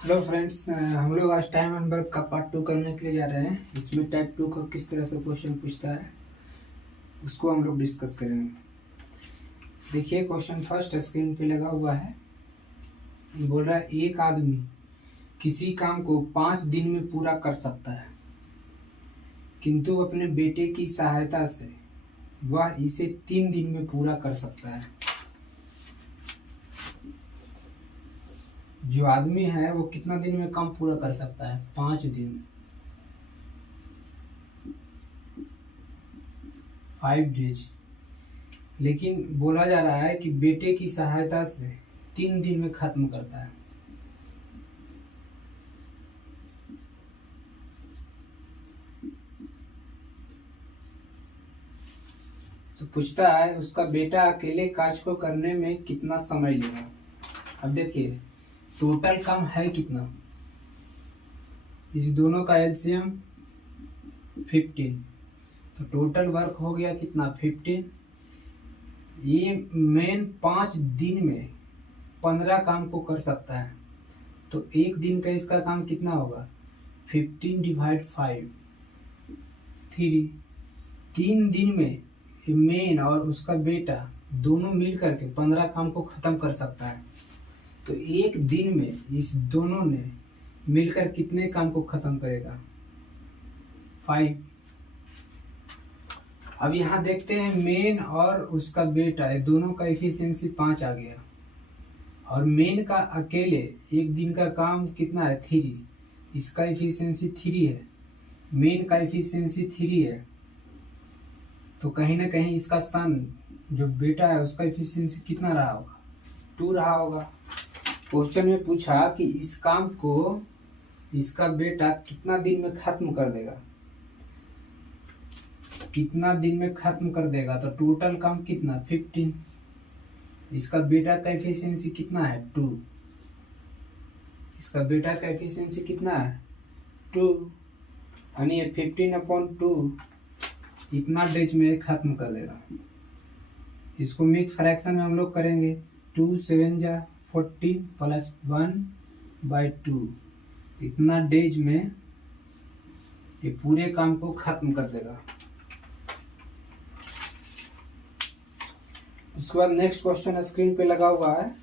Hello friends, हम लोग आज टाइम एंड वर्क का पार्ट 2 करने के लिए जा रहे हैं। इसमें टाइप 2 का किस तरह से क्वेश्चन पूछता है उसको हम लोग डिस्कस करेंगे। देखिए, क्वेश्चन फर्स्ट स्क्रीन पे लगा हुआ है। बोल रहा है एक आदमी किसी काम को 5 दिन में पूरा कर सकता है, किंतु अपने बेटे की सहायता से वह इसे 3 दिन में पूरा कर सकता है। जो आदमी है वो कितना दिन में काम पूरा कर सकता है? 5 दिन, 5 डेज। लेकिन बोला जा रहा है कि बेटे की सहायता से 3 दिन में खत्म करता है। तो पूछता है उसका बेटा अकेले कार्य को करने में कितना समय लेगा। अब देखिए, टोटल काम है कितना, इस दोनों का एलसीएम 15, तो टोटल वर्क हो गया कितना 15। ये मेन 5 दिन में 15 काम को कर सकता है, तो एक दिन का इसका काम कितना होगा 15 डिवाइड 5, 3। 3 दिन में मेन और उसका बेटा दोनों मिल करके 15 काम को खत्म कर सकता है। तो एक दिन में इस दोनों ने मिलकर कितने काम को खत्म करेगा 5। अब यहाँ देखते हैं मेन और उसका बेटा, ये दोनों का एफिशिएंसी 5 आ गया, और मेन का अकेले एक दिन का काम कितना है 3, इसका एफिशिएंसी 3 है, मेन का एफिशिएंसी 3 है। तो कहीं ना कहीं इसका सन जो बेटा है उसका एफिशिएंसी कितना रहा होगा 2 रहा होगा। क्वेश्चन में पूछा कि इस काम को इसका बेटा कितना दिन में खत्म कर देगा, कितना दिन में खत्म कर देगा। तो टोटल काम कितना 15, इसका बेटा का एफिशिएंसी कितना है 2, इसका बेटा का एफिशिएंसी कितना है 2, यानी 15/2 इतना डेज में खत्म कर देगा। इसको मिक्स फ्रैक्शन में हम लोग करेंगे, 2 7 जा 14 प्लस 1/2, इतना डेज में ये पूरे काम को खत्म कर देगा। उसके बाद नेक्स्ट क्वेश्चन स्क्रीन पे लगा हुआ है,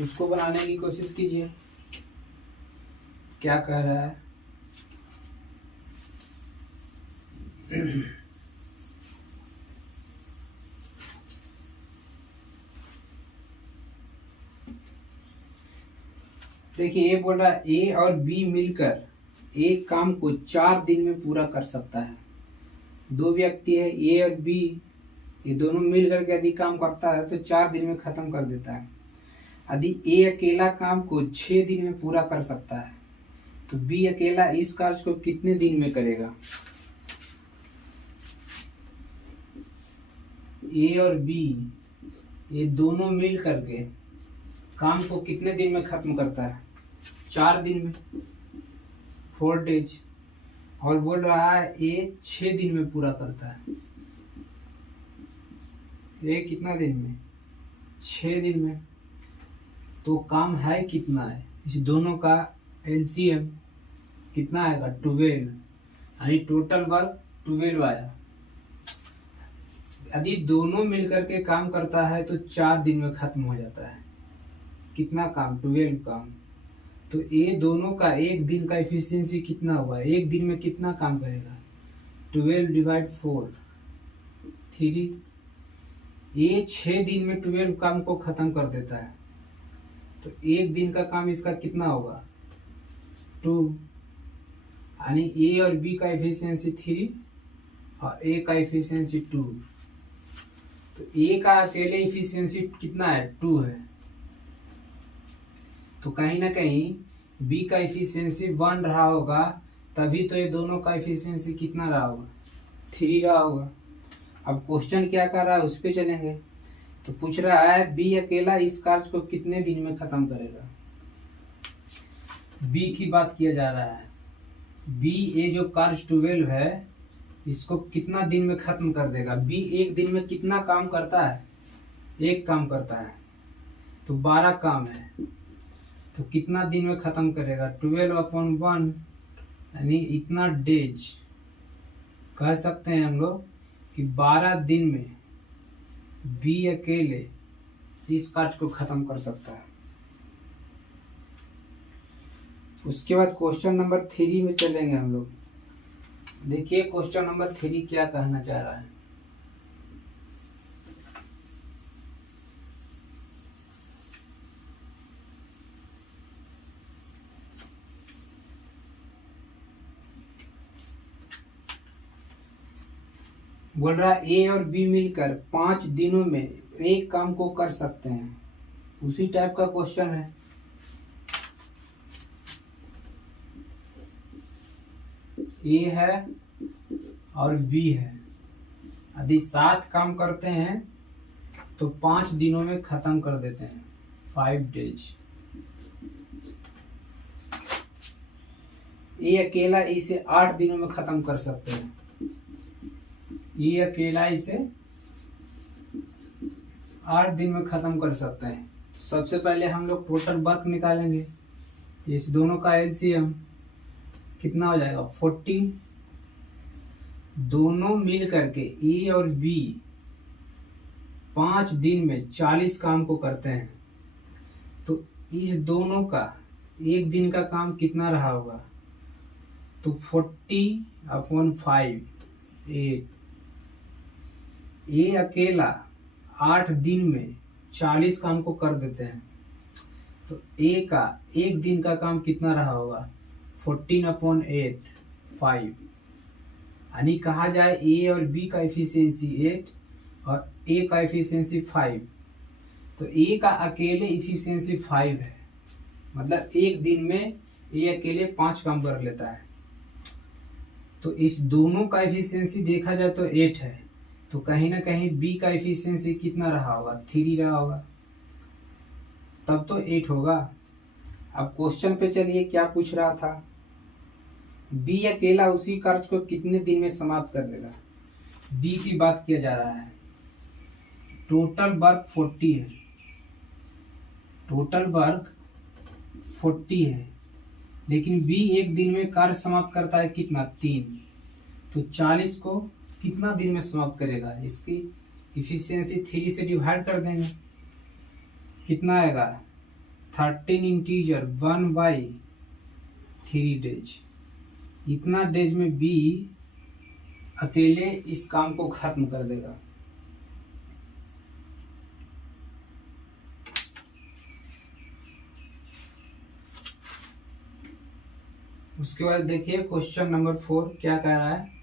उसको बनाने की कोशिश कीजिए। क्या कह रहा है देखिए, ये बोल रहा है ए और बी मिलकर एक काम को 4 दिन में पूरा कर सकता है। दो व्यक्ति है ए और बी, ये दोनों मिलकर के यदि काम करता है तो 4 दिन में खत्म कर देता है। यदि ए अकेला काम को 6 दिन में पूरा कर सकता है, तो बी अकेला इस कार्य को कितने दिन में करेगा। ए और बी ये दोनों मिल करके काम को कितने दिन में खत्म करता है 4 दिन में, 4 डेज। और बोल रहा है ए 6 दिन में पूरा करता है। ये कितना दिन में 6 दिन में। तो काम है कितना है, इस दोनों का एलसीएम कितना आएगा 12, यानी टोटल वर्क 12 आया। यदि दोनों मिलकर के काम करता है तो 4 दिन में खत्म हो जाता है। कितना काम 12 काम। तो ये दोनों का एक दिन का एफिशिएंसी कितना हुआ, एक दिन में कितना काम करेगा 12 डिवाइड 4, 3। ये 6 दिन में 12 काम को खत्म कर देता है। तो एक दिन का काम इसका कितना होगा 2, यानी ए और बी का एफिशिएंसी 3 और ए का एफिशिएंसी 2। तो ए का अकेले एफिशिएंसी कितना है 2 है, तो कहीं ना कहीं बी का एफिशिएंसी 1 रहा होगा, तभी तो ये दोनों का एफिशिएंसी कितना रहा होगा 3 रहा होगा। अब क्वेश्चन क्या कर रहा है उस पे चलेंगे। तो पूछ रहा है बी अकेला इस कार्य को कितने दिन में खत्म करेगा। बी की बात किया जा रहा है। बी ये जो कार्य 12 है इसको कितना दिन में खत्म कर देगा। बी एक दिन में कितना काम करता है, एक काम करता है, तो 12 काम है। तो कितना दिन में ख़त्म करेगा, 12/1 यानी इतना डेज। कह सकते हैं हम लोग कि 12 दिन में बी अकेले इस कार्य को ख़त्म कर सकता है। उसके बाद क्वेश्चन नंबर 3 में चलेंगे हम लोग। देखिए क्वेश्चन नंबर 3 क्या कहना चाह रहा है। बोल रहा है ए और बी मिलकर 5 दिनों में एक काम को कर सकते हैं। उसी टाइप का क्वेश्चन है। ए है और बी है, यदि 7 काम करते हैं तो 5 दिनों में खत्म कर देते हैं, 5 डेज। ए अकेला इसे 8 दिनों में खत्म कर सकते हैं। ये अकेला इसे 8 दिन में खत्म कर सकते हैं। तो सबसे पहले हम लोग टोटल वर्क निकालेंगे। इस दोनों का एलसीएम कितना हो जाएगा, 40। दोनों मिल करके ए और बी 5 दिन में 40 काम को करते हैं। तो इस दोनों का एक दिन का काम कितना रहा होगा, तो 40/5 8। ये अकेला 8 दिन में 40 काम को कर देते हैं। तो ए का एक दिन का काम कितना रहा होगा, 14/8 5। यानी कहा जाए ए और बी का एफिशिएंसी 8 और ए का एफिशिएंसी 5। तो ए का अकेले एफिशिएंसी 5 है, मतलब एक दिन में ए अकेले 5 काम कर लेता है। तो इस दोनों का एफिशिएंसी देखा जाए तो 8 है, तो कहीं ना कहीं बी का एफिशिएंसी कितना रहा होगा, 3 रहा होगा, तब तो 8 होगा। अब क्वेश्चन पे चलिए, क्या पूछ रहा था, बी अकेला उसी कार्य को कितने दिन में समाप्त कर लेगा। बी की बात किया जा रहा है। टोटल वर्क 40 है, टोटल वर्क 40 है, लेकिन बी एक दिन में कार्य समाप्त करता है कितना, 3। तो 40 को कितना दिन में समाप्त करेगा, इसकी इफिशियंसी 3 से डिवाइड कर देंगे, कितना आएगा, 13 इंटीजर 1/3 डेज। इतना डेज में बी अकेले इस काम को खत्म कर देगा। उसके बाद देखिए क्वेश्चन नंबर 4 क्या कह रहा है।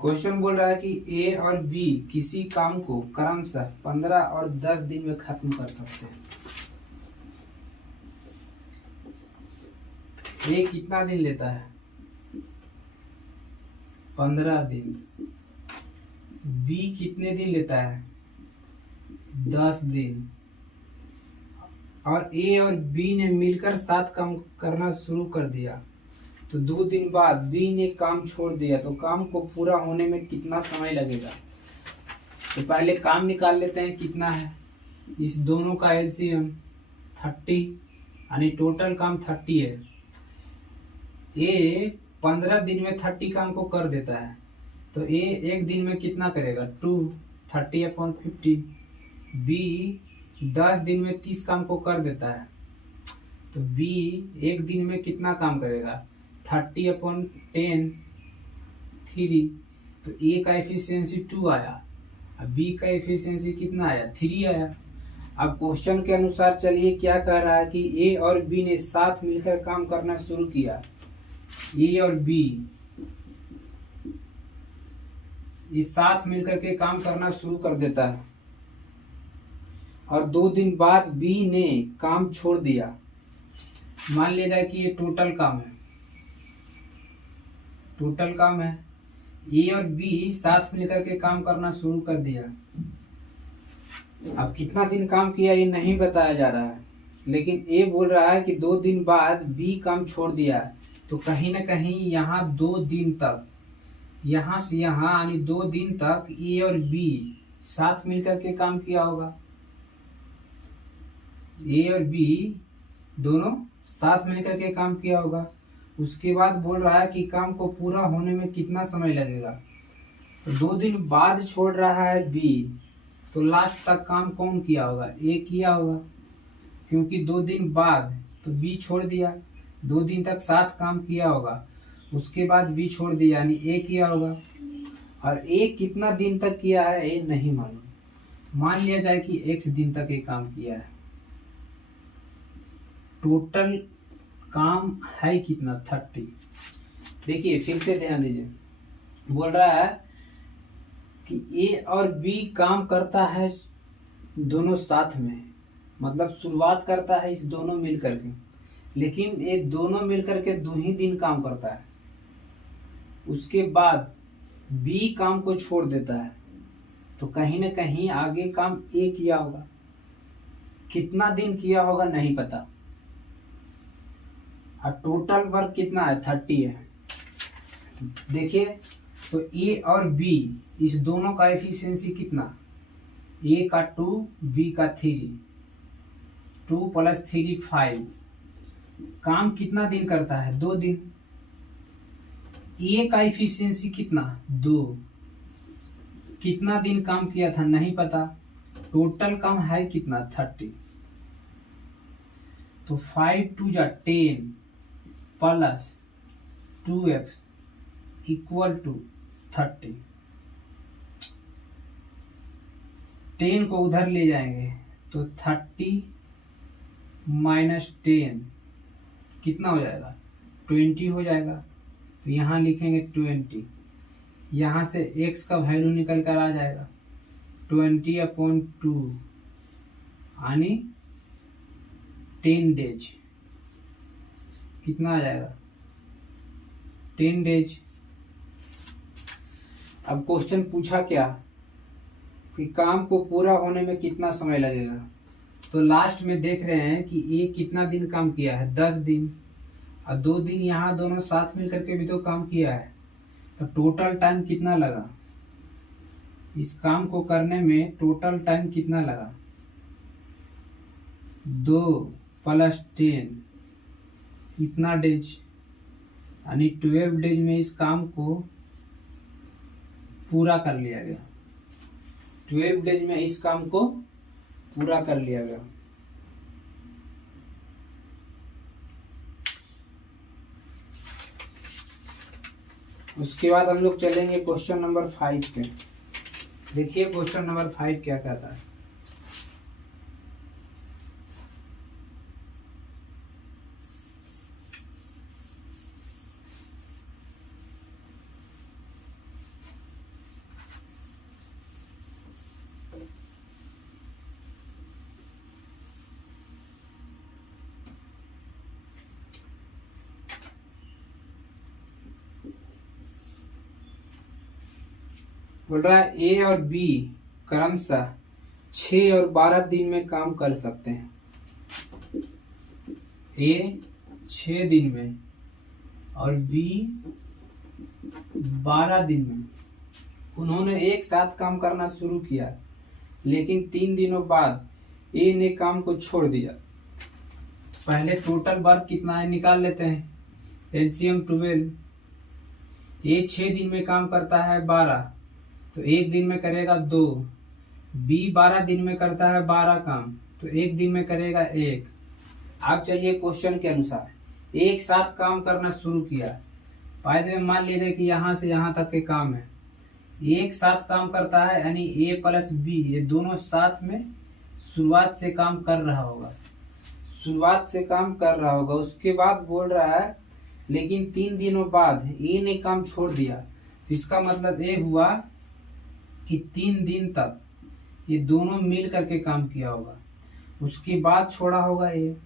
क्वेश्चन बोल रहा है कि ए और बी किसी काम को क्रमशः 15 और 10 दिन में खत्म कर सकते हैं। ए कितना दिन लेता है, 15 दिन। बी कितने दिन लेता है, 10 दिन। और ए और बी ने मिलकर 7 काम करना शुरू कर दिया, तो 2 दिन बाद बी ने काम छोड़ दिया, तो काम को पूरा होने में कितना समय लगेगा। तो पहले काम निकाल लेते हैं कितना है। इस दोनों का एलसीएम 30, यानी टोटल काम 30 है। ए 15 दिन में 30 काम को कर देता है, तो ए एक दिन में कितना करेगा, 2 30/15। बी 10 दिन में 30 काम को कर देता है, तो बी एक दिन में कितना काम करेगा, 30/10 3। तो ए का एफिशिएंसी 2 आया, अब बी का एफिशिएंसी कितना आया, 3 आया। अब क्वेश्चन के अनुसार चलिए क्या कह रहा है कि ए और बी ने साथ मिलकर काम करना शुरू किया। ए और बी ये साथ मिलकर के काम करना शुरू कर देता है, और 2 दिन बाद बी ने काम छोड़ दिया। मान लिया जाए कि ये टोटल काम है, टोटल काम है। ए और बी साथ मिलकर के काम करना शुरू कर दिया, अब कितना दिन काम किया ये नहीं बताया जा रहा है, लेकिन ए बोल रहा है कि 2 दिन बाद बी काम छोड़ दिया है। तो कहीं ना कहीं यहाँ 2 दिन तक, यहाँ से यहाँ यानी 2 दिन तक ए और बी साथ मिलकर के काम किया होगा। ए और बी दोनों साथ मिलकर के काम किया होगा। उसके बाद बोल रहा है कि काम को पूरा होने में कितना समय लगेगा। तो 2 दिन बाद छोड़ रहा है बी, तो लास्ट तक काम कौन किया होगा? ए किया होगा, क्योंकि 2 दिन बाद तो बी छोड़ दिया। 2 दिन तक साथ काम किया होगा, उसके बाद बी छोड़ दिया यानी ए किया होगा। और ए कितना दिन तक किया है ए नहीं मालूम। मान लिया जाए कि x दिन तक ये काम किया है। टोटल काम है कितना? 30। देखिए फिर से ध्यान दीजिए, बोल रहा है कि ए और बी काम करता है दोनों साथ में, मतलब शुरुआत करता है इस दोनों मिल करके, लेकिन ये दोनों मिल करके 2 ही दिन काम करता है। उसके बाद बी काम को छोड़ देता है, तो कहीं ना कहीं आगे काम ए किया होगा। कितना दिन किया होगा नहीं पता। और टोटल वर्क कितना है? 30 है। देखिए तो ए और बी इस दोनों का एफिशिएंसी कितना? ए का 2, बी का 3, 2 + 3 5। काम कितना दिन करता है? 2 दिन। ए का एफिशिएंसी कितना? 2। कितना दिन काम किया था नहीं पता। टोटल काम है कितना? 30। तो 5 × 2 = 10 + 2x = 30। 10 को उधर ले जाएंगे तो 30 - 10 कितना हो जाएगा? 20 हो जाएगा। तो यहाँ लिखेंगे 20। यहाँ से x का वैल्यू निकल कर आ जाएगा 20/2 यानी 10 डेज। कितना आ जाएगा? 10 डेज। अब क्वेश्चन पूछा क्या कि काम को पूरा होने में कितना समय लगेगा। तो लास्ट में देख रहे हैं कि ए कितना दिन काम किया है? 10 दिन। और 2 दिन यहाँ दोनों साथ मिल करके भी तो काम किया है। तो टोटल टाइम कितना लगा? इस काम को करने में टोटल टाइम कितना लगा? 2 + 10 इतना डेज, यानी 12 डेज में इस काम को पूरा कर लिया गया। 12 डेज में इस काम को पूरा कर लिया गया। उसके बाद हम लोग चलेंगे क्वेश्चन नंबर 5 पे। देखिए क्वेश्चन नंबर 5 क्या कहता है। बोल रहा है ए और बी क्रमशः 6 और 12 दिन में काम कर सकते हैं। ए 6 दिन में और बी 12 दिन में। उन्होंने एक साथ काम करना शुरू किया, लेकिन 3 दिनों बाद ए ने काम को छोड़ दिया। पहले टोटल वर्क कितना है निकाल लेते हैं। एलसीएम 12। ए 6 दिन में काम करता है 12, तो 1 दिन में करेगा 2। बी 12 दिन में करता है 12 काम, तो 1 दिन में करेगा 1। अब चलिए क्वेश्चन के अनुसार एक साथ काम करना शुरू किया। फायदे में मान लीजिए कि यहाँ से यहाँ तक के काम है, एक साथ काम करता है, यानी ए + बी ये दोनों साथ में शुरुआत से काम कर रहा होगा। उसके बाद बोल रहा है लेकिन 3 दिनों बाद ए ने काम छोड़ दिया। तो इसका मतलब ये हुआ कि 3 दिन तक ये दोनों मिल करके काम किया होगा, उसके बाद छोड़ा होगा ए।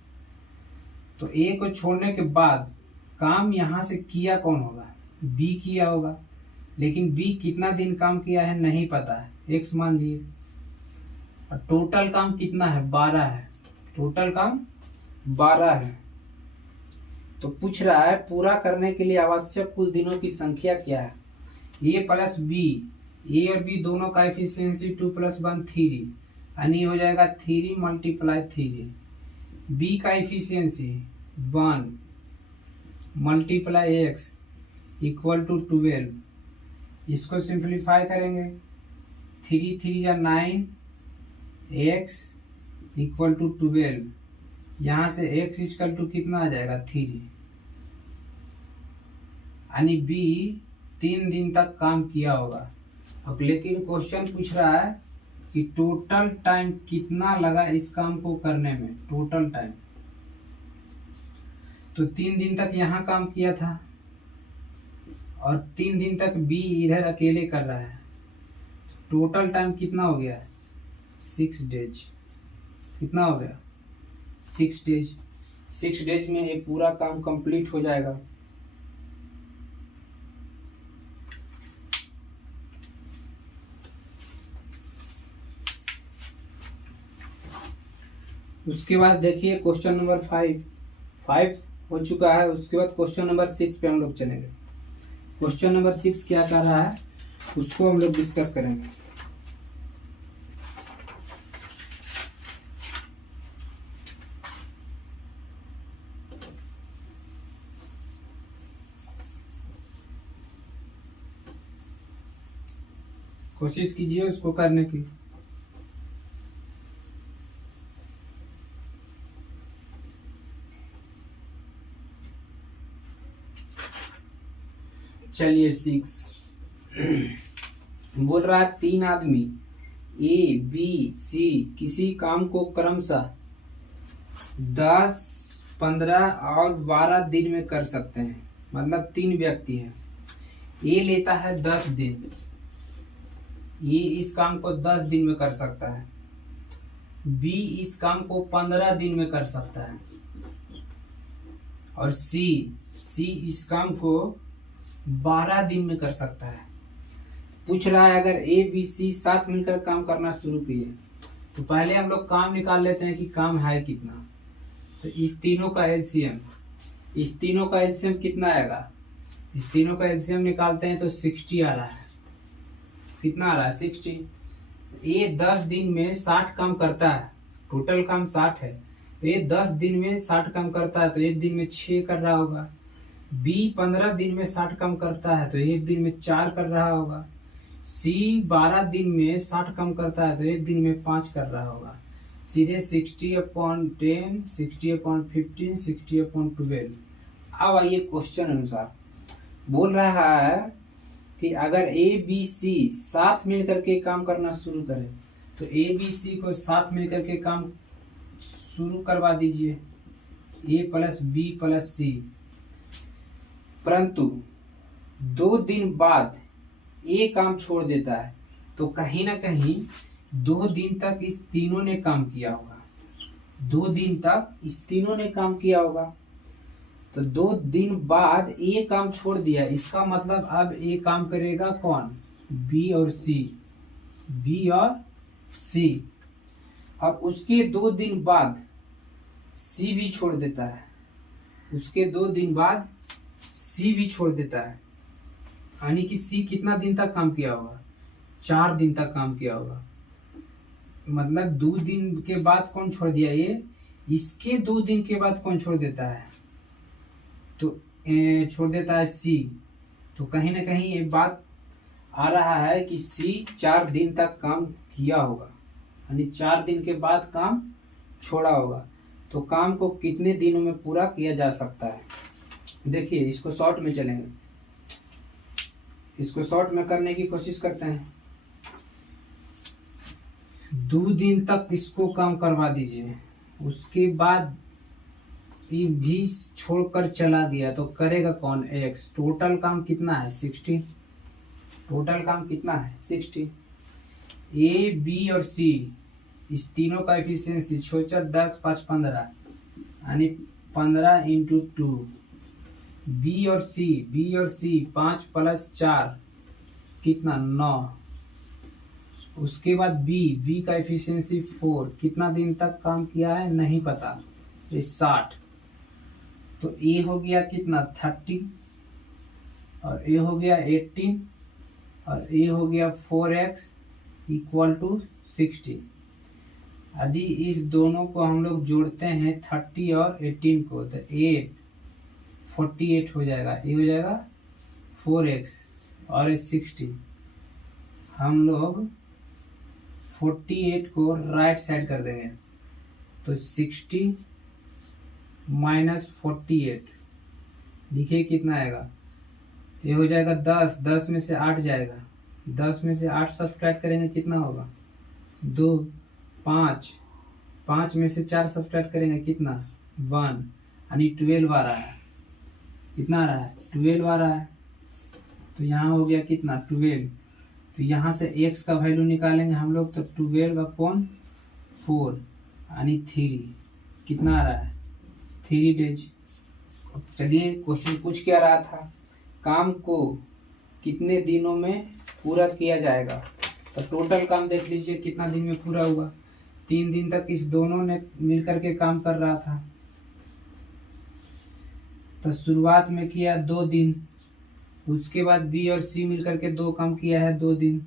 तो ए को छोड़ने के बाद काम यहाँ से किया कौन होगा? बी किया होगा, लेकिन बी कितना दिन काम किया है नहीं पता है, एक्स मान लिए। और टोटल काम कितना है, 12 है। टोटल काम 12 है। तो पूछ रहा है पूरा करने के लिए आवश्यक कुल दिनों की संख्या क्या है। ए प्लस बी, ए और बी दोनों का एफिशिएंसी 2 + 1 3, यानी हो जाएगा 3 × 3। बी का एफिशिएंसी 1 × x = 12। इसको सिंप्लीफाई करेंगे, 3 3 या 9, x = 12। यहाँ से x = कितना आ जाएगा, 3। यानी बी 3 दिन तक काम किया होगा। अब लेकिन क्वेश्चन पूछ रहा है कि टोटल टाइम कितना लगा इस काम को करने में, टोटल टाइम। तो 3 दिन तक यहाँ काम किया था और 3 दिन तक बी इधर अकेले कर रहा है। टोटल टाइम कितना हो गया, 6 डेज। कितना हो गया, 6 डेज। 6 डेज में ये पूरा काम कंप्लीट हो जाएगा। उसके बाद देखिए क्वेश्चन नंबर 5 हो चुका है। उसके बाद क्वेश्चन नंबर 6 पे हम लोग चलेंगे। क्वेश्चन नंबर 6 क्या कर रहा है उसको हम लोग डिस्कस करेंगे। कोशिश कीजिए उसको करने की। चलिए 6 बोल रहा है 3 आदमी ए बी सी किसी काम को क्रमशः 10, 15 और 12 दिन में कर सकते हैं। मतलब 3 व्यक्ति हैं। ए लेता है 10 दिन, ये इस काम को 10 दिन में कर सकता है। बी इस काम को 15 दिन में कर सकता है। और सी इस काम को 12 दिन में कर सकता है। पूछ रहा है अगर ए बी सी साथ मिलकर काम करना शुरू किए तो पहले हम लोग काम निकाल लेते हैं कि काम है कितना। तो इस तीनों का एलसीएम कितना आएगा, इस तीनों का एलसीएम निकालते हैं तो 60 आ रहा है। कितना आ रहा है, 60। ये 10 दिन में 60 काम करता है। टोटल काम 60 है। ये 10 दिन में 60 काम करता है तो एक दिन में 6 कर रहा होगा। बी 15 दिन में 60 काम करता है तो एक दिन में 4 कर रहा होगा। सी 12 दिन में 60 काम करता है तो एक दिन में 5 कर रहा होगा। सीधे 60/10, 60/15, 60/12। अब आइए क्वेश्चन अनुसार बोल रहा है कि अगर ए बी सी साथ मिलकर के काम करना शुरू करें तो ए बी सी को साथ मिलकर के काम शुरू करवा दीजिए, ए प्लस बी प्लस सी। परंतु 2 दिन बाद ए काम छोड़ देता है तो कहीं ना कहीं 2 दिन तक इस तीनों ने काम किया होगा। 2 दिन तक इस तीनों ने काम किया होगा। तो 2 दिन बाद ए काम छोड़ दिया, इसका मतलब अब ए काम करेगा कौन, बी और सी। अब उसके 2 दिन बाद सी भी छोड़ देता है। उसके 2 दिन बाद सी भी छोड़ देता है, यानी कि सी कितना दिन तक काम किया होगा, 4 दिन तक काम किया होगा। मतलब 2 दिन के बाद कौन छोड़ दिया, ये। इसके 2 दिन के बाद कौन छोड़ देता है, तो छोड़ देता है सी। तो कहीं ना कहीं ये बात आ रहा है कि सी 4 दिन तक काम किया होगा, यानी 4 दिन के बाद काम छोड़ा होगा। तो काम को कितने दिनों में पूरा किया जा सकता है। देखिए इसको शॉर्ट में चलेंगे, इसको शॉर्ट में करने की कोशिश करते हैं। 2 दिन तक इसको काम करवा दीजिए, उसके बाद ये भी छोड़कर चला गया तो करेगा कौन, एक्स। टोटल काम कितना है, 60। टोटल काम कितना है, 60। ए बी और सी इस तीनों का एफिशिएंसी 10, 5, 15, यानी 15 × 2। बी और सी 5 + 4 कितना, 9। उसके बाद बी का एफिशिएंसी 4, कितना दिन तक काम किया है नहीं पता, ये 60। तो ए हो गया कितना 30, और ए हो गया 18, और ए हो गया 4x इक्वल टू 60। यदि इस दोनों को हम लोग जोड़ते हैं 30 और 18 को, तो 48 हो जाएगा। ये हो जाएगा 4x और 60। हम लोग 48 को राइट साइड कर देंगे, तो 60 माइनस 48 देखिए कितना आएगा। ये हो जाएगा 10, 10 में से 8 जाएगा, 10 में से 8 सब्ट्रैक्ट करेंगे कितना होगा 2, 5, 5 में से 4 सब्ट्रैक्ट करेंगे कितना 1, यानी 12 आ रहा है। कितना आ रहा है 12 आ रहा है। तो यहाँ हो गया कितना 12। तो यहाँ से x का वैल्यू निकालेंगे हम लोग, तो 12/4 यानी 3 कितना आ रहा है 3 डेज। चलिए क्वेश्चन पूछ क्या रहा था, काम को कितने दिनों में पूरा किया जाएगा। तो टोटल काम देख लीजिए कितना दिन में पूरा हुआ। 3 दिन तक इस दोनों ने मिलकर के काम कर रहा था। तो शुरुआत में किया 2 दिन, उसके बाद बी और सी मिलकर के 2 काम किया है 2 दिन,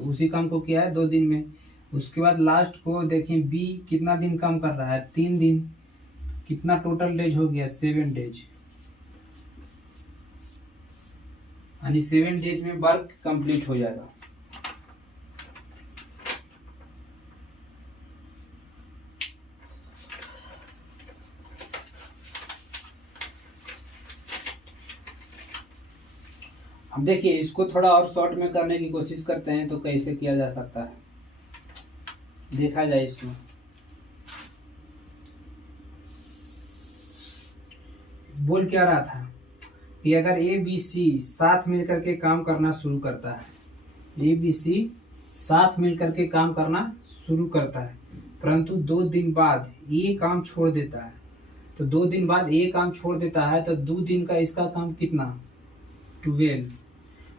उसी काम को किया है 2 दिन में। उसके बाद लास्ट को देखें बी कितना दिन काम कर रहा है 3 दिन, कितना टोटल डेज हो गया 7 डेज, यानी 7 डेज में वर्क कंप्लीट हो जाएगा। अब देखिए इसको थोड़ा और शॉर्ट में करने की कोशिश करते हैं, तो कैसे किया जा सकता है देखा जाए। इसमें बोल क्या रहा था कि अगर ए बी सी साथ मिलकर के काम करना शुरू करता है, ए बी सी साथ मिलकर के काम करना शुरू करता है, परंतु 2 दिन बाद ये काम छोड़ देता है। तो 2 दिन बाद ये काम छोड़ देता है, तो 2 दिन का इसका काम कितना 12।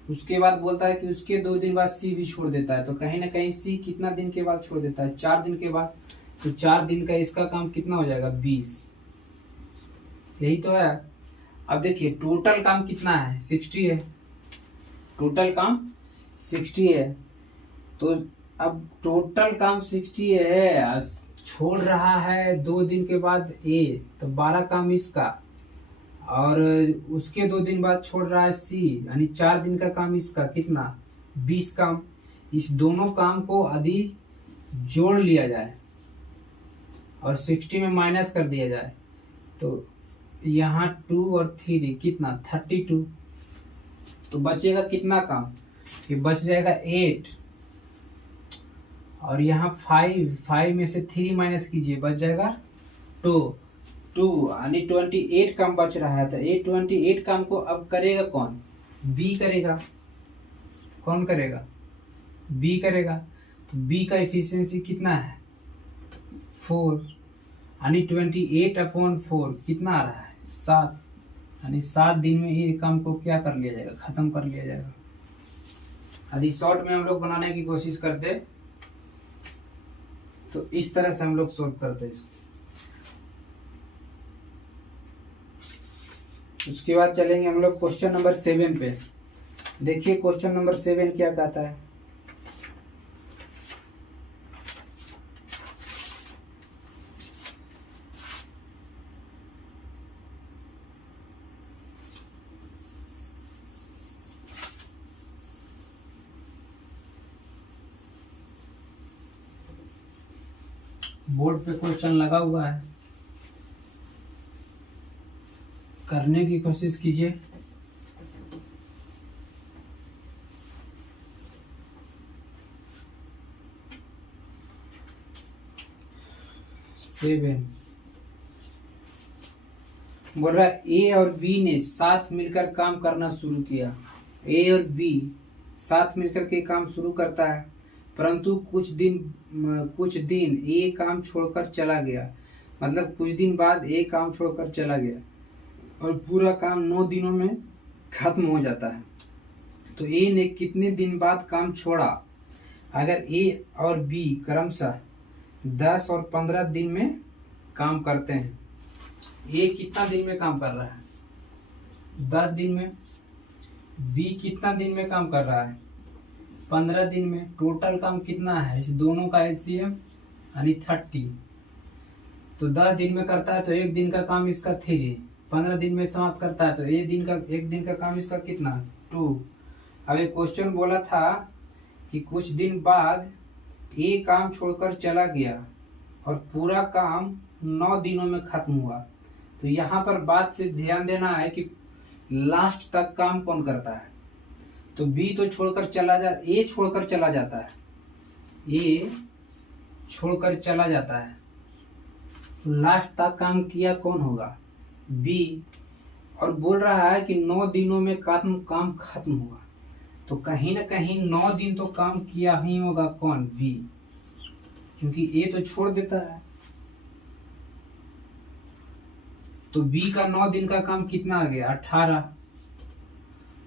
उसके बाद बोलता है कि उसके 2 दिन बाद सी भी छोड़ देता है, तो कहीं ना कहीं सी कितना दिन के बाद छोड़ देता है 4 दिन के बाद। तो 4 दिन का इसका काम कितना हो जाएगा 20। यही तो है। अब देखिए टोटल काम कितना है 60 है, टोटल काम 60 है। तो अब टोटल काम 60 है, छोड़ रहा है 2 दिन के बाद ए, तो 12 काम इसका, और उसके 2 दिन बाद छोड़ रहा है सी, यानी 4 दिन का काम इसका कितना 20 काम। इस दोनों काम को यदि जोड़ लिया जाए और 60 में माइनस कर दिया जाए, तो यहाँ 2 और 3 कितना 32। तो बचेगा कितना काम, ये बच जाएगा 8, और यहाँ 5 में से 3 माइनस कीजिए बच जाएगा 2 यानी 28 काम बच रहा है। तो ये 28 काम को अब करेगा कौन, बी करेगा। कौन करेगा, बी करेगा। तो बी का एफिशिएंसी कितना है 4, यानी 28/4 कितना आ रहा है 7, यानी 7 दिन में ये काम को क्या कर लिया जाएगा, खत्म कर लिया जाएगा। यदि शॉर्ट में हम लोग बनाने की कोशिश करते तो इस तरह से हम लोग सॉल्व करते हैं। उसके बाद चलेंगे हम लोग क्वेश्चन नंबर 7 पे। देखिए क्वेश्चन नंबर 7 क्या कहता है। बोर्ड पे क्वेश्चन लगा हुआ है, करने की कोशिश कीजिए। बोल रहा है ए और बी ने साथ मिलकर काम करना शुरू किया। ए और बी साथ मिलकर के काम शुरू करता है, परंतु कुछ दिन ए काम छोड़कर चला गया। मतलब कुछ दिन बाद ए काम छोड़कर चला गया और पूरा काम 9 दिनों में खत्म हो जाता है। तो ए ने कितने दिन बाद काम छोड़ा, अगर ए और बी क्रमशः 10 और 15 दिन में काम करते हैं, ए कितना दिन में काम कर रहा है? 10 दिन में। बी कितना दिन में काम कर रहा है? 15 दिन में। टोटल काम कितना है? इस दोनों का एलसीएम यानी 30। तो 10 दिन में करता है तो एक दिन का काम इसका 3, 15 दिन में समाप्त करता है तो एक दिन का काम इसका कितना? 2। अब एक क्वेश्चन बोला था कि कुछ दिन बाद ए काम छोड़कर चला गया और पूरा काम 9 दिनों में खत्म हुआ। तो यहाँ पर बात से ध्यान देना है कि लास्ट तक काम कौन करता है। तो बी तो छोड़कर चला जा ए छोड़कर चला जाता है, ए छोड़कर चला जाता है, तो लास्ट तक काम किया कौन होगा? बी। और बोल रहा है कि 9 दिनों में काम खत्म हुआ, तो कहीं ना कहीं 9 दिन तो काम किया ही होगा कौन? बी, क्योंकि ए तो छोड़ देता है। तो बी का 9 दिन का काम कितना आ गया? 18।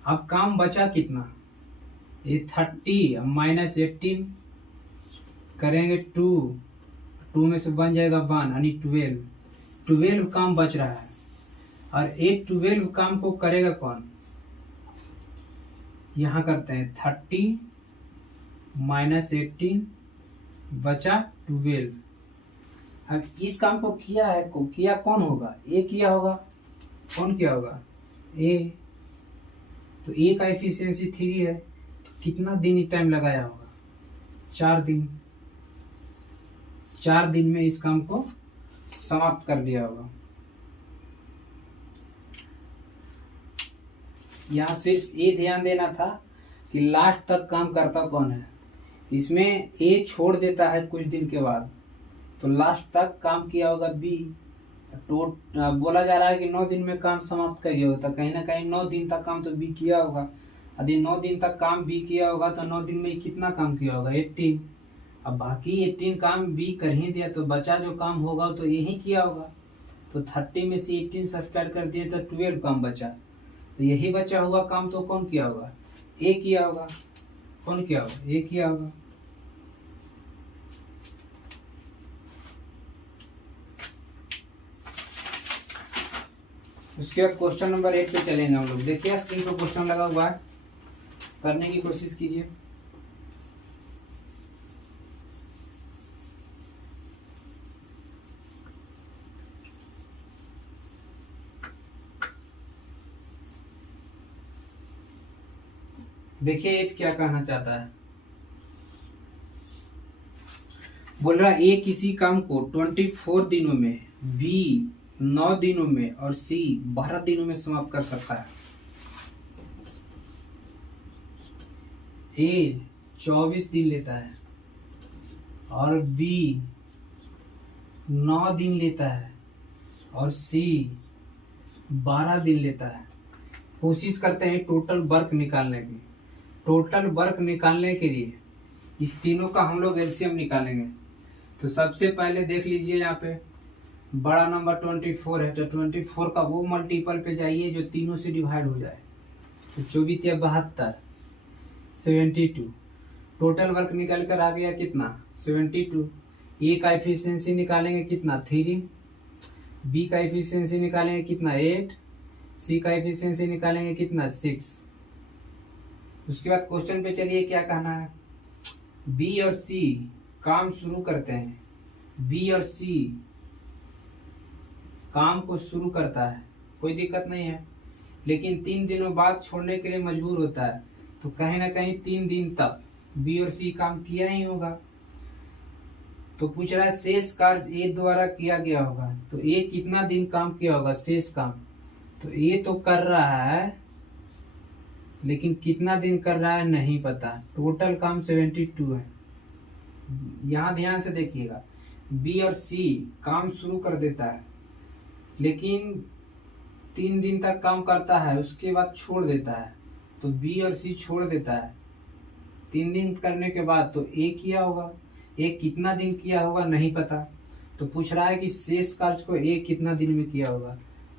अब काम बचा कितना? ये 30 माइनस 18 करेंगे 2 में से बन जाएगा 1 यानी 12 काम बच रहा है। और ये 12 काम को करेगा कौन? यहाँ करते हैं 30 माइनस 18 बचा 12। अब इस काम को किया कौन होगा? ए किया होगा। कौन किया होगा? ए। तो ए का एफिशिएंसी 3 है, तो कितना दिन टाइम लगाया होगा? 4 दिन। 4 दिन में इस काम को समाप्त कर दिया होगा। यहाँ सिर्फ ए ध्यान देना था कि लास्ट तक काम करता कौन है। इसमें ए छोड़ देता है कुछ दिन के बाद, तो लास्ट तक काम किया होगा बी। बोला जा रहा है कि 9 दिन में काम समाप्त कर गया होता, कहीं ना कहीं 9 दिन तक काम तो बी किया होगा। यदि 9 दिन तक काम बी किया होगा तो 9 दिन में कितना काम किया होगा? 18। अब बाकी 18 काम बी कर ही दिया, तो बचा जो काम होगा तो यही किया होगा। तो 30 में से 18 सब्ट्रैक्ट कर दिए तो 12 काम बचा। तो यही बचा हुआ काम तो कौन किया होगा? ए किया होगा। कौन किया होगा? ए किया होगा। उसके बाद क्वेश्चन नंबर 8 पे चलेंगे हम लोग। देखिए स्क्रीन पर क्वेश्चन लगा हुआ है, करने की कोशिश कीजिए। देखिए 8 क्या कहना चाहता है। बोल रहा ए किसी काम को 24 दिनों में, बी 9 दिनों में और सी 12 दिनों में समाप्त कर सकता है। ए 24 दिन लेता है और बी 9 दिन लेता है और सी 12 दिन लेता है। कोशिश करते हैं टोटल वर्क निकालने की। टोटल वर्क निकालने के लिए इस तीनों का हम लोग एलसीएम निकालेंगे। तो सबसे पहले देख लीजिए, यहाँ पे बड़ा नंबर 24 है, तो 24 का वो मल्टीपल पे जाइए जो तीनों से डिवाइड हो जाए। तो 24 या 72, 72। टोटल वर्क निकल कर आ गया कितना? 72। ए का एफिशिएंसी निकालेंगे कितना? 3। बी का एफिशिएंसी निकालेंगे कितना? 8। सी का एफिशिएंसी निकालेंगे कितना? 6। उसके बाद क्वेश्चन पे चलिए, क्या कहना है? बी और सी काम शुरू करते हैं। बी और सी काम को शुरू करता है, कोई दिक्कत नहीं है, लेकिन 3 दिनों बाद छोड़ने के लिए मजबूर होता है। तो कहीं ना कहीं 3 दिन तक बी और सी काम किया ही होगा। तो पूछ रहा है शेष कार्य ए द्वारा किया गया होगा, तो ए कितना दिन काम किया होगा शेष काम? तो ए तो कर रहा है, लेकिन कितना दिन कर रहा है नहीं पता। टोटल काम 72 है। यहाँ ध्यान से देखिएगा, बी और सी काम शुरू कर देता है, लेकिन 3 दिन तक काम करता है, उसके बाद छोड़ देता है। तो बी और सी छोड़ देता है 3 दिन करने के बाद, तो ए किया होगा। ए कितना दिन किया होगा नहीं पता। तो पूछ रहा है कि शेष कार्य को ए कितना दिन में किया होगा।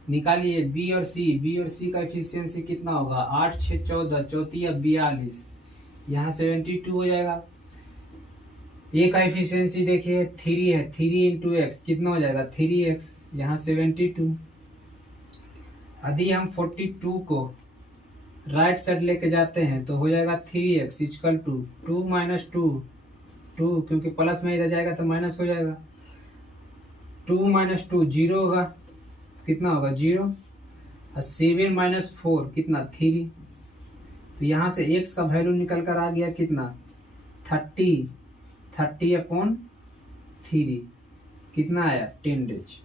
निकालिए बी और सी का एफिशिएंसी कितना होगा? 8 6 14, 34 या 42, यहाँ 72 हो जाएगा। ए का एफिशिएंसी देखिए 3 है, 3 इंटू एक्स कितना हो जाएगा 3x, यहाँ 72। यदि हम 42 को राइट साइड लेके जाते हैं तो हो जाएगा 3x इक्वल टू 2 माइनस 2, क्योंकि प्लस में इधर जाएगा तो माइनस हो जाएगा। 2 माइनस 2 0 होगा, कितना होगा 0। और 7 माइनस 4 कितना 3। तो यहाँ से x का वैल्यू निकल कर आ गया कितना 30/3 कितना आया 10 डेज।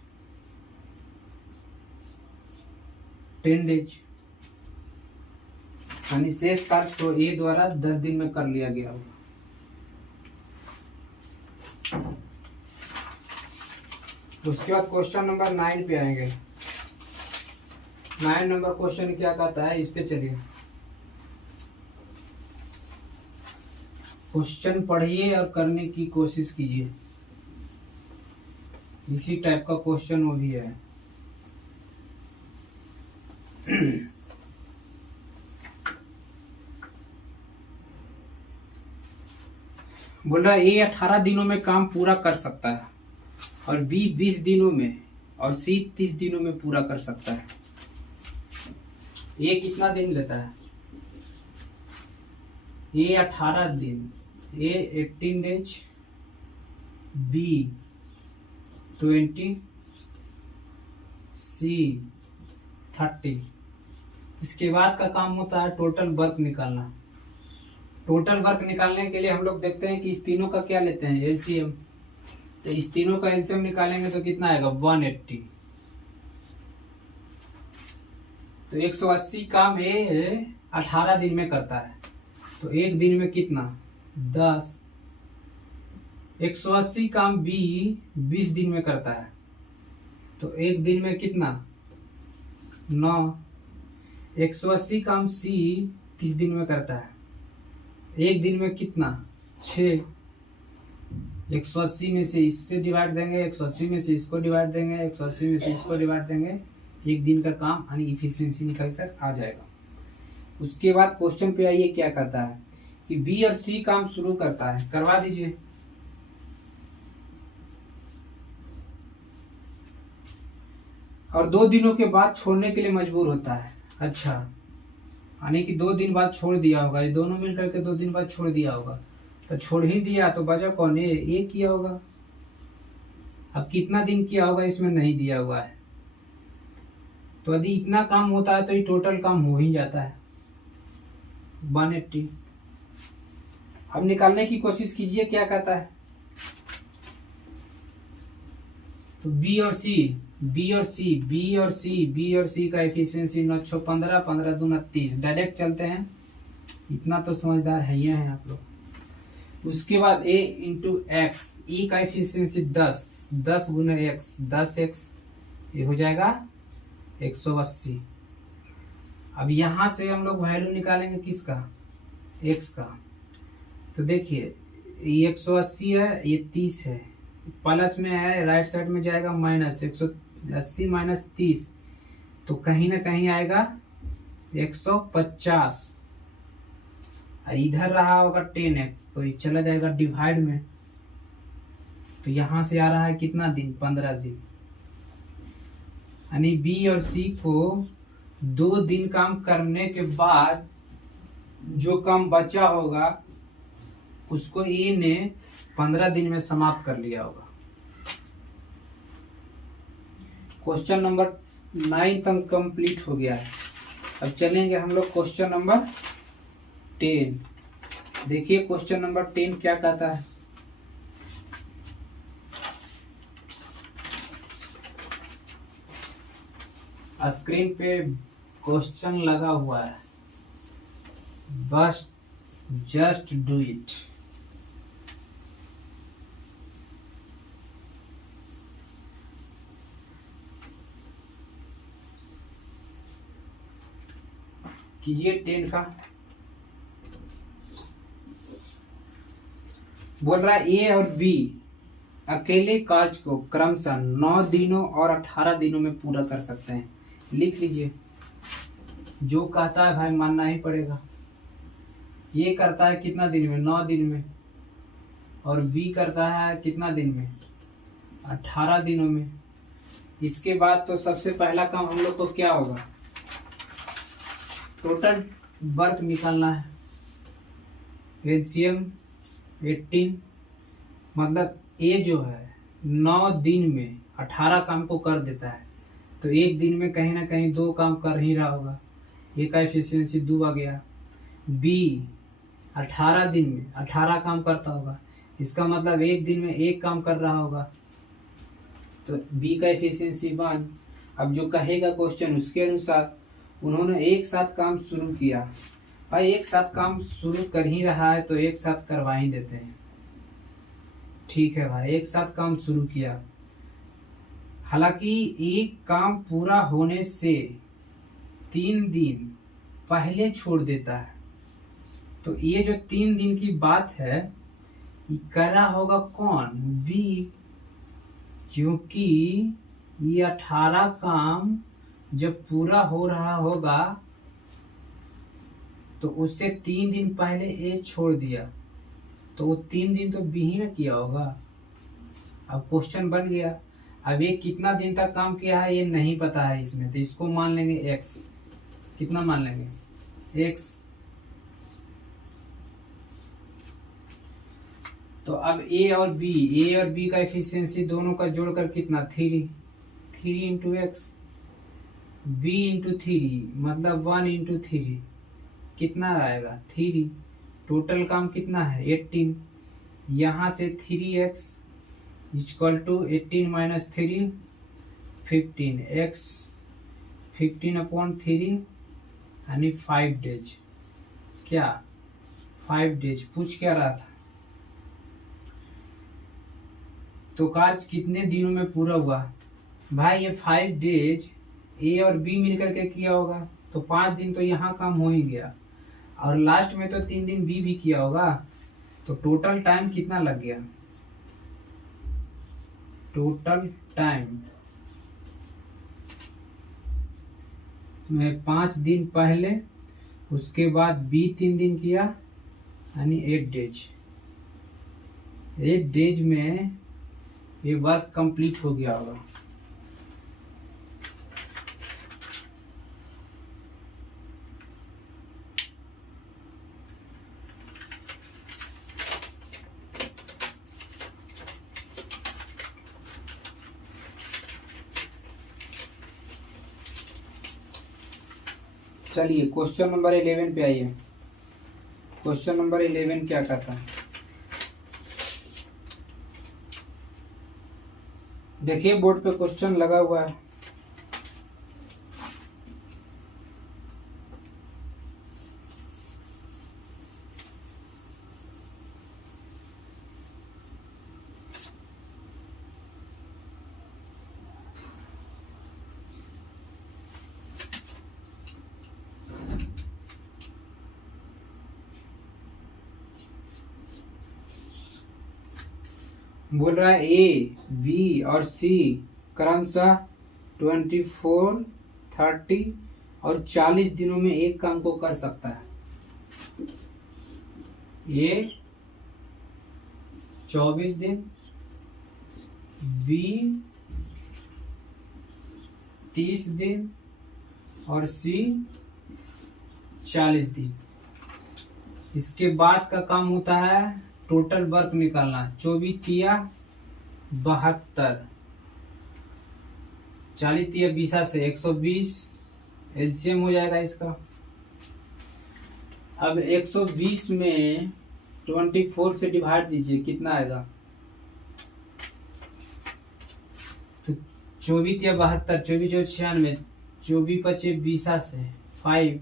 यानी शेष कार्य को ए द्वारा 10 दिन में कर लिया गया होगा। उसके बाद क्वेश्चन नंबर 9 पे आएंगे। 9 नंबर क्वेश्चन क्या कहता है, इस पे चलिए। क्वेश्चन पढ़िए और करने की कोशिश कीजिए। इसी टाइप का क्वेश्चन वो भी है। बोल रहा है ए 18 दिनों में काम पूरा कर सकता है और बी 20 दिनों में और सी 30 दिनों में पूरा कर सकता है। ए कितना दिन लेता है, ए 18 दिन, ए 18 डेज, बी 20, सी 30। इसके बाद का काम होता है टोटल वर्क निकालना। टोटल वर्क निकालने के लिए हम लोग देखते हैं कि इस तीनों का क्या लेते हैं एलसीएम। तो इस तीनों का एलसीएम निकालेंगे तो कितना आएगा 180। तो 180 काम ए 18 दिन में करता है, तो एक दिन में कितना 10। 180 काम बी 20 दिन में करता है, तो एक दिन में कितना 9। 180 काम सी 30 दिन में करता है, एक दिन में कितना 6। 180 में से इससे डिवाइड देंगे, 180 में से इसको डिवाइड देंगे, 180 में से इसको डिवाइड देंगे, एक दिन का काम यानी इफिशियंसी निकल कर आ जाएगा। उसके बाद क्वेश्चन पे आइए क्या कहता है कि बी और सी काम शुरू करता है, करवा दीजिए। और 2 दिनों के बाद छोड़ने के लिए मजबूर होता है। अच्छा, यानी कि 2 दिन बाद छोड़ दिया होगा, ये दोनों मिलकर के 2 दिन बाद छोड़ दिया होगा, तो छोड़ ही दिया तो बचा कौन है, ये किया होगा। अब कितना दिन किया होगा इसमें नहीं दिया हुआ है, तो यदि इतना काम होता है तो ये टोटल काम हो ही जाता है 180। अब निकालने की कोशिश कीजिए क्या कहता है। तो बी और सी का एफिशिएंसी 9 15 15 दूना 30। डायरेक्ट चलते हैं, इतना तो समझदार है ही हैं आप लोग। उसके बाद ए इंटू एक्स, ई का एफिशिएंसी 10 गुना एक्स 10x, ये हो जाएगा 180। अब यहां से हम लोग वैल्यू निकालेंगे किसका, एक्स का। तो देखिए ये 180 है, ये 30 है, प्लस में है, राइट साइड में जाएगा माइनस। 180 माइनस 30 तो कहीं ना कहीं आएगा 150, और इधर रहा होगा 10x, तो ये चला जाएगा डिवाइड में। तो यहां से आ रहा है कितना दिन 15 दिन। यानी बी और सी को 2 दिन काम करने के बाद जो काम बचा होगा उसको ए ने 15 दिन में समाप्त कर लिया होगा। क्वेश्चन नंबर 9 तक कंप्लीट हो गया है। अब चलेंगे हम लोग क्वेश्चन नंबर 10। देखिए क्वेश्चन नंबर 10 क्या कहता है। स्क्रीन पे क्वेश्चन लगा हुआ है, बस जस्ट डू इट। कीजिए 10 का। बोल रहा है ए और बी अकेले कार्य को क्रमशः 9 दिनों और 18 दिनों में पूरा कर सकते हैं। लिख लीजिए, जो कहता है भाई मानना ही पड़ेगा। ये करता है कितना दिन में, 9 दिन में, और बी करता है कितना दिन में, 18 दिनों में। इसके बाद तो सबसे पहला काम हम लोग को क्या होगा, टोटल वर्क निकालना है। एलसीएम 18, मतलब ए जो है 9 दिन में 18 काम को कर देता है, तो एक दिन में कहीं ना कहीं 2 काम कर ही रहा होगा, ए का एफिशिएंसी 2 आ गया। बी 18 दिन में 18 काम करता होगा, इसका मतलब एक दिन में 1 काम कर रहा होगा, तो बी का एफिशिएंसी 1। अब जो कहेगा क्वेश्चन उसके अनुसार उन्होंने एक साथ काम शुरू किया। भाई एक साथ काम शुरू कर ही रहा है तो एक साथ करवा ही देते हैं। ठीक है भाई, एक साथ काम शुरू किया, हालांकि एक काम पूरा होने से 3 दिन पहले छोड़ देता है, तो ये जो 3 दिन की बात है ये कर रहा होगा कौन, बी, क्योंकि ये 18 काम जब पूरा हो रहा होगा तो उससे 3 दिन पहले ए छोड़ दिया, तो वो 3 दिन तो बी ही ना किया होगा। अब क्वेश्चन बन गया। अब ये कितना दिन तक काम किया है ये नहीं पता है इसमें, तो इसको मान लेंगे एक्स। कितना मान लेंगे, एक्स। तो अब ए और बी का एफिशिएंसी दोनों का जोड़कर कितना, 3 इंटू एक्स, बी इंटू 3 मतलब 1 इंटू 3 कितना आएगा, 3। टोटल काम कितना है, 18। यहाँ से 3x equal to 18 minus 3 15, x 15/3 यानी 5 डेज। क्या 5 डेज पूछ क्या रहा था, तो कार्य कितने दिनों में पूरा हुआ। भाई ये 5 डेज ए और बी मिलकर के किया होगा, तो 5 दिन तो यहाँ काम हो ही गया, और लास्ट में तो 3 दिन बी भी किया होगा, तो टोटल टाइम कितना लग गया, टोटल टाइम में 5 दिन पहले, उसके बाद बी 3 दिन किया यानी 8 डेज। 8 डेज में ये वर्क कंप्लीट हो गया होगा। चलिए क्वेश्चन नंबर 11 पे आइए। क्वेश्चन नंबर 11 क्या कहता है, देखिए बोर्ड पे क्वेश्चन लगा हुआ है। बोल रहा है ए, बी और सी क्रमशः 24, 30 और 40 दिनों में एक काम को कर सकता है। ए 24 दिन, बी 30 दिन और सी 40 दिन। इसके बाद का काम होता है टोटल वर्क निकालना। 24 तिया 72, 40 तिया 20 से 120 एलसीएम हो जाएगा इसका। अब 120 में 24 से डिवाइड दीजिए, कितना आएगा, तो 24 या 72, 24 और 96, 24 पचे 20 से 5।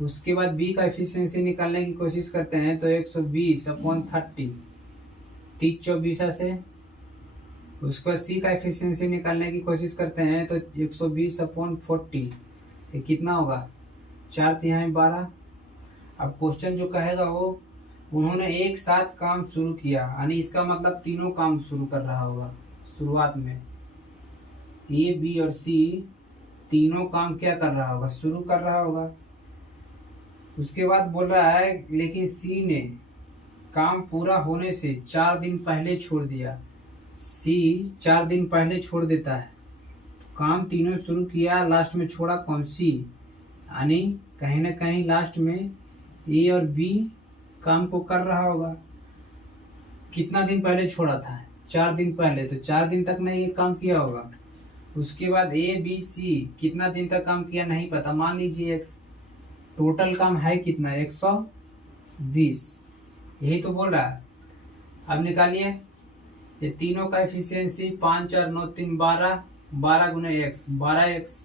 उसके बाद बी का एफिशिएंसी निकालने की कोशिश करते हैं, तो 120/30, 30/24 से। उसके बाद सी का एफिशिएंसी निकालने की कोशिश करते हैं, तो 120/40, ये कितना होगा, 4/12। अब क्वेश्चन जो कहेगा वो उन्होंने एक साथ काम शुरू किया, यानी इसका मतलब तीनों काम शुरू कर रहा होगा शुरुआत में। ए, बी और सी तीनों काम क्या कर रहा होगा, शुरू कर रहा होगा। उसके बाद बोल रहा है लेकिन सी ने काम पूरा होने से 4 दिन पहले छोड़ दिया, सी 4 दिन पहले छोड़ देता है, तो काम तीनों शुरू किया, लास्ट में छोड़ा कौन सी, यानी कहीं ना कहीं लास्ट में ए और बी काम को कर रहा होगा। कितना दिन पहले छोड़ा था, 4 दिन पहले, तो 4 दिन तक नहीं ये काम किया होगा। उसके बाद ए बी सी कितना दिन तक काम किया नहीं पता, मान लीजिए एक्स, टोटल काम है कितना 120, यही तो बोल रहा है। अब निकालिए ये तीनों का एफिशिएंसी, 5 4 9 3 12, 12 गुना एक्स 12x।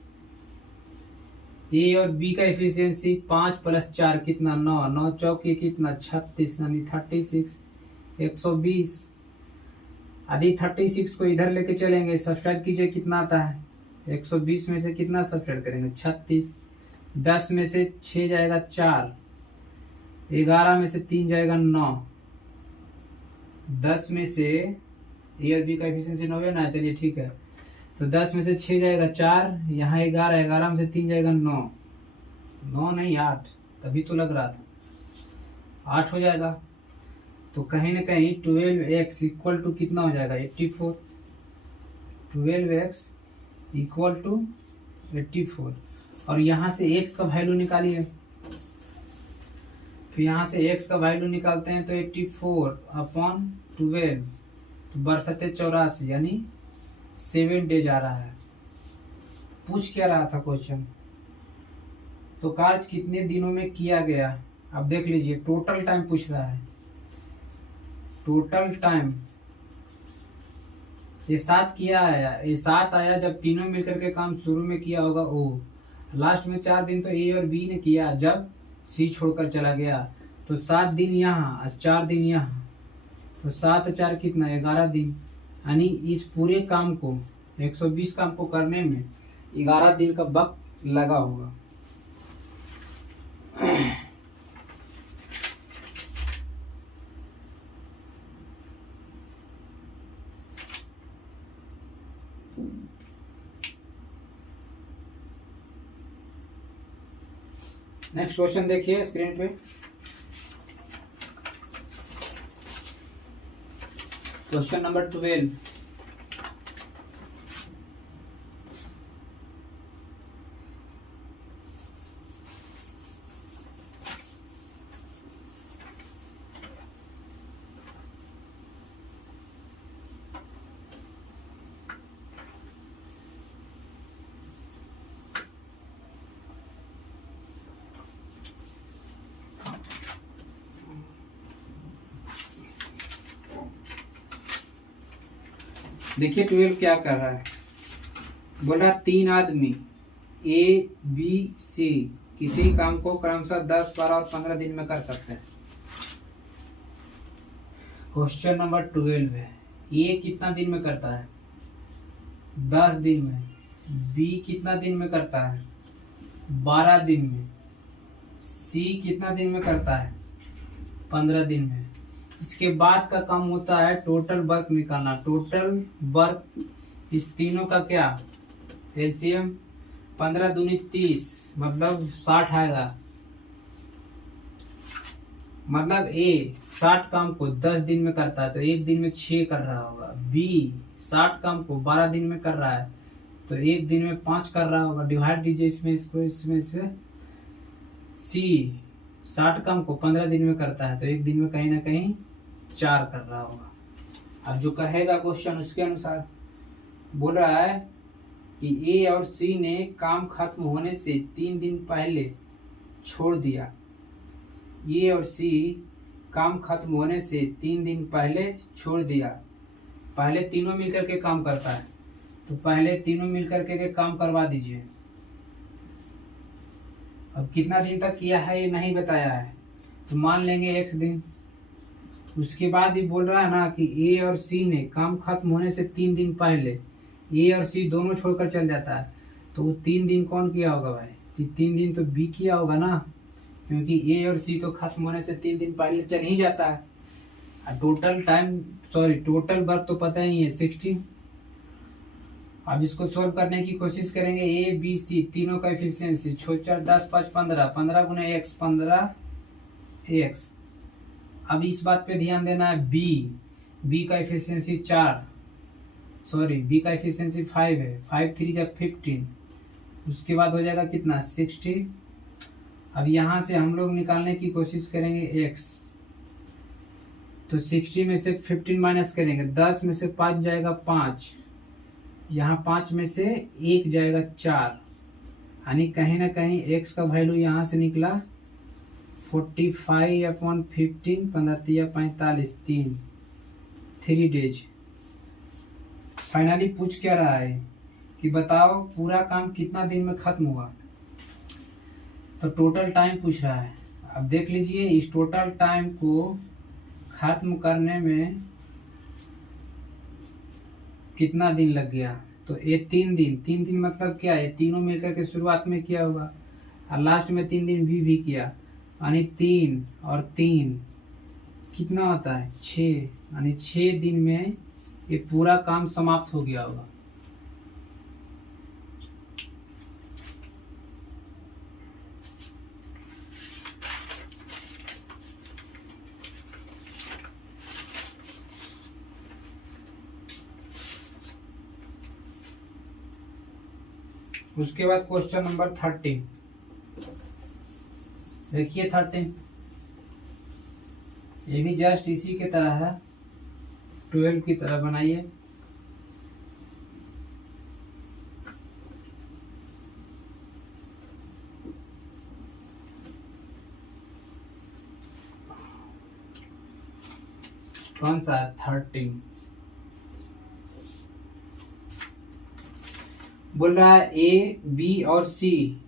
ए और बी का एफिशिएंसी 5 + 4 कितना 9, 9 चौके कितना 36 यानी 36, 120। यदि 36 को इधर लेके चलेंगे, सब्सट्रैक्ट कीजिए कितना आता है, 120 में से कितना सब्सट्रैक्ट करेंगे 36, 10 में से 6 जाएगा 4, 11 में से 3 जाएगा 9, 10 में से ए और बी का एफिशिएंसी 9 है ना, चलिए ठीक है, तो 10 में से 6 जाएगा 4, यहाँ 11, 11 में से 3 जाएगा 9, 9 नहीं 8, तभी तो लग रहा था 8 हो जाएगा। तो कहीं ना कहीं 12x इक्वल टू कितना हो जाएगा 84, 12x इक्वल टू 84। और यहाँ से x का वैल्यू निकालिए, तो यहाँ से x का वैल्यू निकालते हैं तो 84/12, तो बरसते 84 यानी 7 डेज आ रहा है। पूछ क्या रहा था क्वेश्चन, तो कार्य कितने दिनों में किया गया। अब देख लीजिए टोटल टाइम पूछ रहा है, टोटल टाइम ये 7 किया आया, ये 7 आया जब तीनों मिलकर के काम शुरू में किया होगा ओ, लास्ट में 4 दिन तो ए और बी ने किया जब सी छोड़कर चला गया, तो 7 दिन यहाँ और 4 दिन यहाँ, तो 7 4 कितना 11 दिन, यानी इस पूरे काम को 120 काम को करने में 11 दिन का वक्त लगा होगा। नेक्स्ट क्वेश्चन देखिए स्क्रीन पे, क्वेश्चन नंबर 12। देखिए 12 क्या कर रहा है, बोल रहा 3 आदमी ए बी सी किसी काम को क्रमशः 10 12 और 15 दिन में कर सकते हैं। क्वेश्चन नंबर 12 है, ए कितना दिन में करता है 10 दिन में, बी कितना दिन में करता है 12 दिन में, सी कितना दिन में करता है 15 दिन में। इसके बाद का काम होता है टोटल वर्क निकालना, टोटल वर्क इस तीनों का क्या एलसीएम, 15 दूनी 30 मतलब 60 आएगा, मतलब ए 60 काम को 10 दिन में करता है तो एक दिन में 6 कर रहा होगा, बी 60 काम को 12 दिन में कर रहा है तो एक दिन में 5 कर रहा होगा, डिवाइड दीजिए इसमें इसको इसमें से। सी 60 काम को 15 दिन में करता है तो एक दिन में कहीं ना कहीं 4 कर रहा होगा। अब जो कहेगा क्वेश्चन उसके अनुसार बोल रहा है कि ए और सी ने काम खत्म होने से 3 दिन पहले छोड़ दिया, ए और सी काम खत्म होने से 3 दिन पहले छोड़ दिया। पहले तीनों मिलकर के काम करता है तो पहले तीनों मिलकर के काम करवा दीजिए। अब कितना दिन तक किया है ये नहीं बताया है तो मान लेंगे x दिन। उसके बाद ही बोल रहा है ना कि ए और सी ने काम खत्म होने से 3 दिन पहले ए और सी दोनों छोड़कर चल जाता है तो वो 3 दिन कौन किया होगा भाई, 3 दिन तो बी किया होगा ना, क्योंकि ए और सी तो खत्म होने से 3 दिन पहले चल ही जाता है। टोटल टाइम टोटल वर्क तो पता ही है 60। अब इसको सोल्व करने की कोशिश करेंगे, ए बी सी तीनों का एफिशिएंसी 6 4 10 5 15, 15 गुना x 15 x, अब इस बात पे ध्यान देना है, बी का एफिशिएंसी 4, सॉरी बी का एफिशिएंसी 5 है, 5 3 जब 15, उसके बाद हो जाएगा कितना 60। अब यहाँ से हम लोग निकालने की कोशिश करेंगे x, तो 60 में से 15 माइनस करेंगे, 10 में से 5 जाएगा 5, यहाँ 5 में से 1 जाएगा 4, यानी कहीं ना कहीं x का वैल्यू यहाँ से निकला 45/15, 15 45, 3 डेज। फाइनली पूछ क्या रहा है कि बताओ पूरा काम कितना दिन में खत्म हुआ, तो टोटल टाइम पूछ रहा है। अब देख लीजिए इस टोटल टाइम को खत्म करने में कितना दिन लग गया, तो ये 3 दिन, 3 दिन मतलब क्या है, तीनों मिलकर के शुरुआत में किया होगा और लास्ट में 3 दिन भी किया, यानी 3 और 3 कितना होता है 6, यानी 6 दिन में ये पूरा काम समाप्त हो गया होगा। उसके बाद क्वेश्चन नंबर 13 देखिए, 13 ये भी जस्ट इसी के तरह है, 12 की तरह बनाइए। कौन सा है 13, बोल रहा है ए बी और सी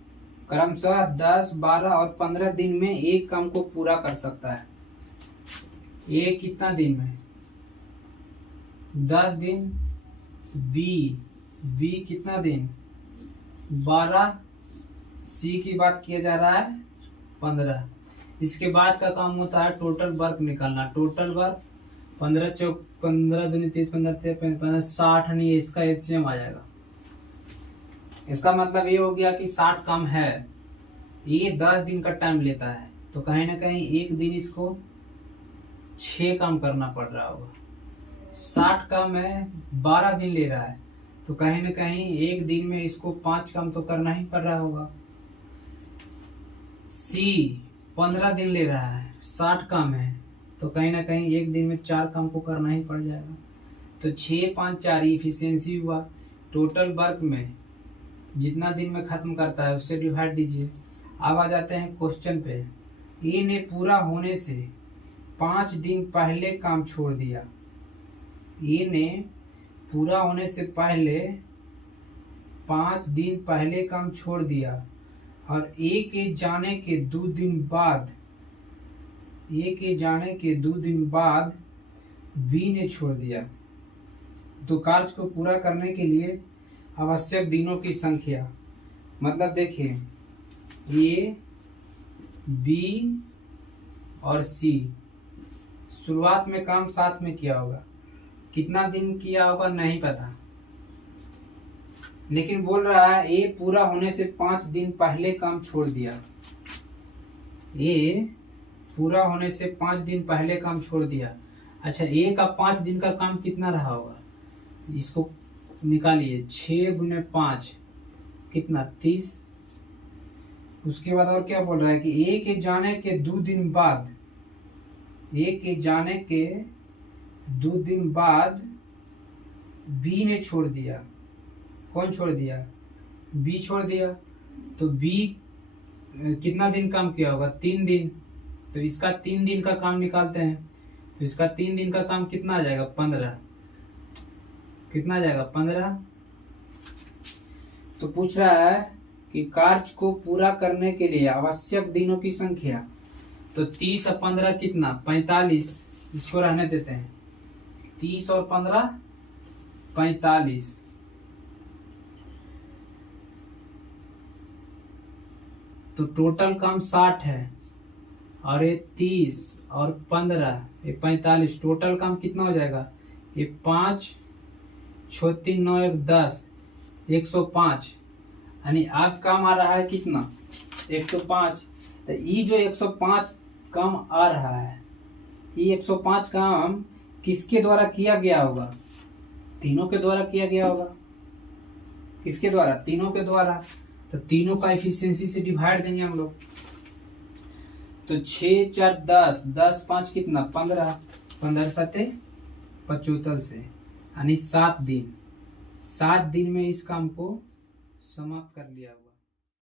क्रमशः 10 12 और 15 दिन में एक काम को पूरा कर सकता है। ए कितना दिन में 10 दिन, बी कितना दिन 12, सी की बात किया जा रहा है 15। इसके बाद का काम होता है टोटल वर्क निकालना। टोटल वर्क 15 चौक 15 दूनी 30 15 15 60, नहीं इसका एचसीएम आ जाएगा। इसका मतलब ये हो गया कि 60 काम है, ये 10 दिन का टाइम लेता है, तो कहीं ना कहीं एक दिन इसको 6 काम करना पड़ रहा होगा। 60 काम है 12 दिन ले रहा है, तो कहीं ना कहीं एक दिन में इसको 5 काम तो करना ही पड़ रहा होगा। सी 15 दिन ले रहा है, 60 काम है, तो कहीं ना कहीं एक दिन में 4 काम को करना ही पड़ जाएगा। तो 6 5 4 इफिशियंसी हुआ। टोटल वर्क में जितना दिन में खत्म करता है उससे डिवाइड दीजिए। अब आ जाते हैं क्वेश्चन पे। ए ने पूरा होने से 5 दिन पहले काम छोड़ दिया। ए ने पूरा होने से पहले 5 दिन पहले काम छोड़ दिया और ए के जाने के 2 दिन बाद बी ने छोड़ दिया। तो कार्य को पूरा करने के लिए आवश्यक दिनों की संख्या, मतलब देखिए ए बी और सी शुरुआत में काम साथ में किया होगा, कितना दिन किया होगा नहीं पता, लेकिन बोल रहा है ए पूरा होने से 5 दिन पहले काम छोड़ दिया। ए पूरा होने से 5 दिन पहले काम छोड़ दिया। अच्छा, ए का 5 दिन का काम कितना रहा होगा, इसको निकालिए। 6 × 5 कितना 30। उसके बाद और क्या बोल रहा है कि ए के जाने के 2 दिन बाद बी ने छोड़ दिया। कौन छोड़ दिया, बी छोड़ दिया। तो बी कितना दिन काम किया होगा, 3 दिन, तो इसका 3 दिन का काम निकालते हैं। तो इसका 3 दिन का काम कितना आ जाएगा 15, कितना आ जाएगा 15। तो पूछ रहा है कि कार्य को पूरा करने के लिए आवश्यक दिनों की संख्या, तो 30 और 15 कितना 45, इसको रहने देते हैं। 30 और 15 45। तो टोटल काम 60 है और ये 30 और 15 ये 45, टोटल काम कितना हो जाएगा, ये 5 6 3 9 1 10 105, यानी आज काम आ रहा है कितना 105। तो ये जो 105 काम आ रहा है ये 105 काम किसके द्वारा किया गया होगा? तीनों के द्वारा किया गया होगा। किसके द्वारा? तीनों के द्वारा। तो तीनों का एफिशिएंसी से डिवाइड देंगे हम लोग। तो 6 4 10, 10 5 कितना? 15, 15 7 75 से, यानी 7 दिन। 7 दिन में इस काम को समाप्त कर लिया होगा।